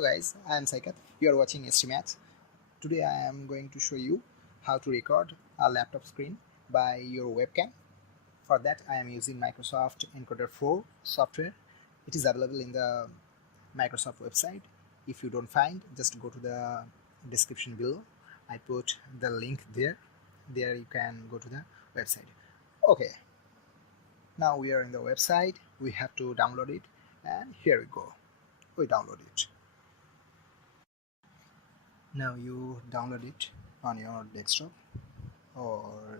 Hello guys, I am Saikat. You are watching stmath. Today I am going to show you how to record a laptop screen by your webcam. For that I am using Microsoft Encoder 4 software. It is available in the Microsoft website. If you don't find, just go to the description below. I put the link there. There you can go to the website. Okay, now we are in the website. We have to download it, and here we go. We download it. Now you download it on your desktop, or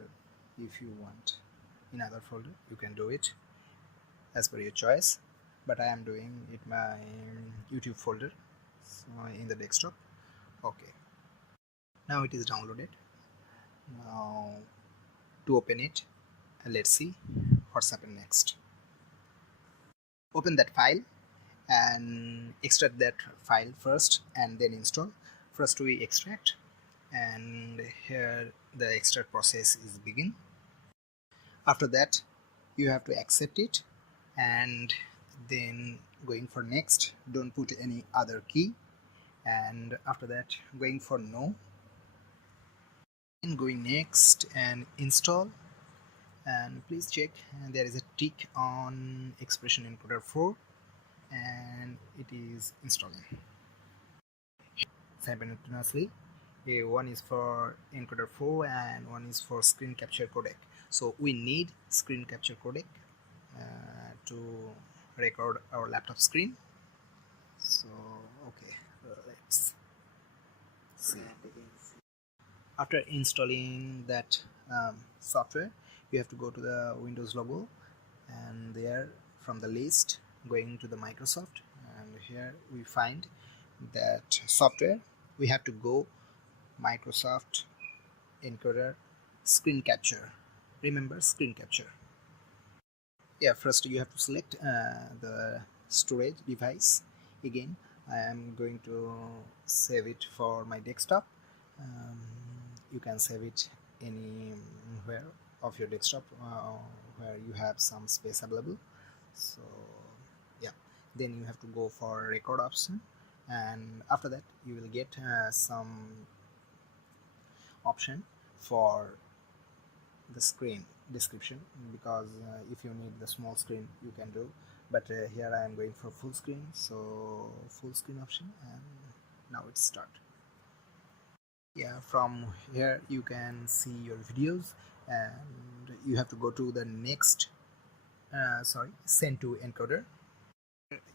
if you want in other folder you can do it as per your choice, but I am doing it my YouTube folder, so in the desktop. Okay, now it is downloaded. Now to open it, let's see what's happened next. Open that file and extract that file first and then install. First we extract, and here the extract process is begin. After that you have to accept it, and then going for next, don't put any other key, and after that going for no, and going next and install. And please check, there is a tick on expression encoder 4 and it is installing simultaneously. One is for encoder 4 and one is for screen capture codec. So we need screen capture codec to record our laptop screen. So okay, let's see. After installing that software, you have to go to the Windows logo, and there from the list going to the Microsoft, and here we find that software. We have to go Microsoft Encoder screen capture. Remember screen capture. Yeah, first you have to select the storage device. Again, I am going to save it for my desktop. You can save it anywhere of your desktop where you have some space available. So yeah, then you have to go for record option, and after that you will get some option for the screen description, because if you need the small screen you can do, but here I am going for full screen, so full screen option, and now it's start. Yeah, from here you can see your videos, and you have to go to the next send to encoder.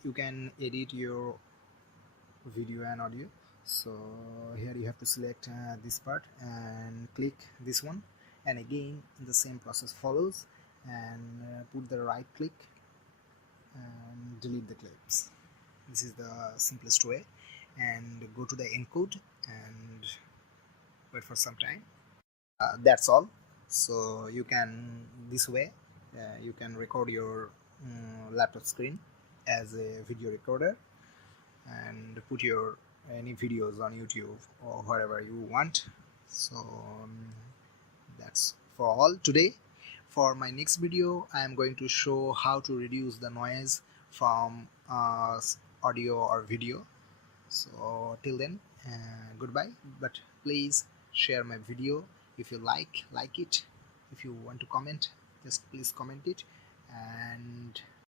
You can edit your video and audio, so here you have to select this part and click this one, and again the same process follows, and put the right click and delete the clips. This is the simplest way, and go to the encode and wait for some time. That's all. So you can, this way you can record your laptop screen as a video recorder and put your any videos on YouTube or wherever you want. So that's for all today. For my next video I am going to show how to reduce the noise from audio or video. So till then, goodbye, but please share my video. If you like it. If you want to comment, just please comment it, and